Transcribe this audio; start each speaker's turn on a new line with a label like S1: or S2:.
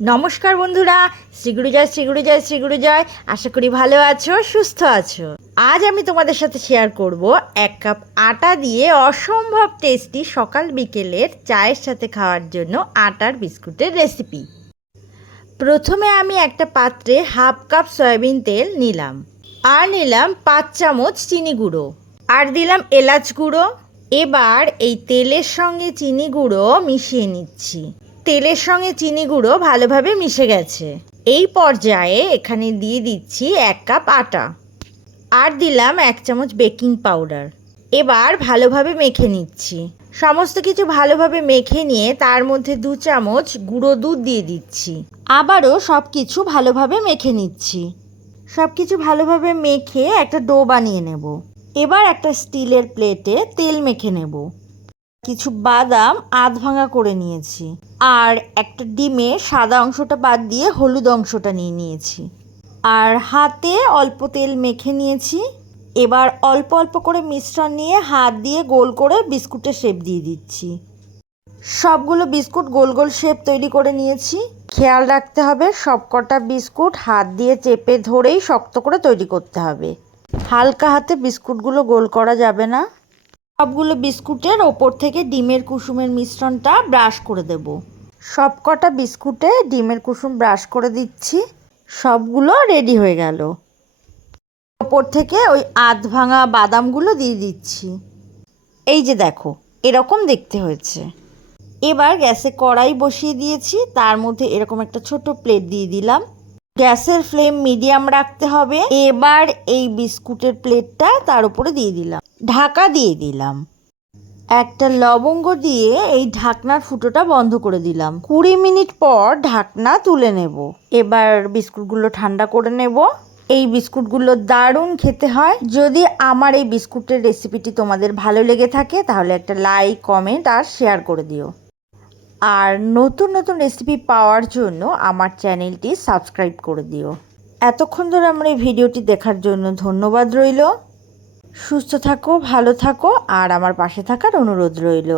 S1: নমস্কার বন্ধুরা শ্রীগুরু জয় শ্রীগুরু জয় শ্রীগুরু জয়। আশা করি ভালো আছো, সুস্থ আছো। আজ আমি তোমাদের সাথে শেয়ার করব এক কাপ আটা দিয়ে অসম্ভব টেস্টি সকাল বিকেলের চায়ের সাথে খাওয়ার জন্য আটার বিস্কুটের রেসিপি প্রথমে আমি একটা পাত্রে হাফ কাপ সয়াবিন তেল নিলাম। আর নিলাম পাঁচ চামচ চিনি গুঁড়ো। আর দিলাম এলাচ গুঁড়ো। এবার এই তেলের সঙ্গে চিনি গুঁড়ো মিশিয়ে নিচ্ছি। তেলের সঙ্গে চিনি গুঁড়ো ভালোভাবে মিশে গেছে। এই পর্যায়ে এখানে দিয়ে দিচ্ছি এক কাপ আটা আর দিলাম এক চামচ বেকিং পাউডার। এবার ভালোভাবে মেখে নিচ্ছি। সমস্ত কিছু ভালোভাবে মেখে নিয়ে তার মধ্যে দু চামচ গুঁড়ো দুধ দিয়ে দিচ্ছি। আবারও সব কিছু ভালোভাবে মেখে নিচ্ছি। সব কিছু ভালোভাবে মেখে একটা ডো বানিয়ে নেব। এবার একটা স্টিলের প্লেটে তেল মেখে নেব। কিছু বাদাম আধ ভাঙা করে নিয়েছি আর একটা ডিমে সাদা অংশটা বাদ দিয়ে হলুদ অংশটা নিয়ে নিয়েছি। আর হাতে অল্প তেল মেখে নিয়েছি। এবার অল্প অল্প করে মিশ্রণ নিয়ে হাত দিয়ে গোল করে বিস্কুটের শেপ দিয়ে দিচ্ছি। সবগুলো বিস্কুট গোল গোল শেপ তৈরি করে নিয়েছি। খেয়াল রাখতে হবে সবকটা বিস্কুট হাত দিয়ে চেপে ধরেই শক্ত করে তৈরি করতে হবে। হালকা হাতে বিস্কুটগুলো গোল করা যাবে না। সবগুলো বিস্কুটের ওপর থেকে ডিমের কুসুমের মিশ্রণটা ব্রাশ করে দেব। সবকটা বিস্কুটে ডিমের কুসুম ব্রাশ করে দিচ্ছি। সবগুলো রেডি হয়ে গেল। ওপর থেকে ওই আধ ভাঙা বাদামগুলো দিয়ে দিচ্ছি। এই যে দেখো, এরকম দেখতে হয়েছে। এবার গ্যাসে কড়াই বসিয়ে দিয়েছি, তার মধ্যে এরকম একটা ছোট প্লেট দিয়ে দিলাম। গ্যাসের ফ্লেম মিডিয়াম রাখতে হবে। এবার এই বিস্কুটের প্লেটটা তার উপরে দিয়ে দিলাম। ঢাকা দিয়ে দিলাম। একটা লবঙ্গ দিয়ে এই ঢাকনার ফুটোটা বন্ধ করে দিলাম। কুড়ি মিনিট পর ঢাকনা তুলে নেব। এবার বিস্কুটগুলো ঠান্ডা করে নেব। এই বিস্কুটগুলো দারুণ খেতে হয়। যদি আমার এই বিস্কুটের রেসিপিটি তোমাদের ভালো লেগে থাকে, তাহলে একটা লাইক, কমেন্ট আর শেয়ার করে দিও। আর নতুন নতুন রেসিপি পাওয়ার জন্য আমার চ্যানেলটি সাবস্ক্রাইব করে দিও। এতক্ষণ ধরে আমার এই ভিডিওটি দেখার জন্য ধন্যবাদ রইল। সুস্থ থাকো, ভালো থাকো, আর আমার পাশে থাকার অনুরোধ রইল।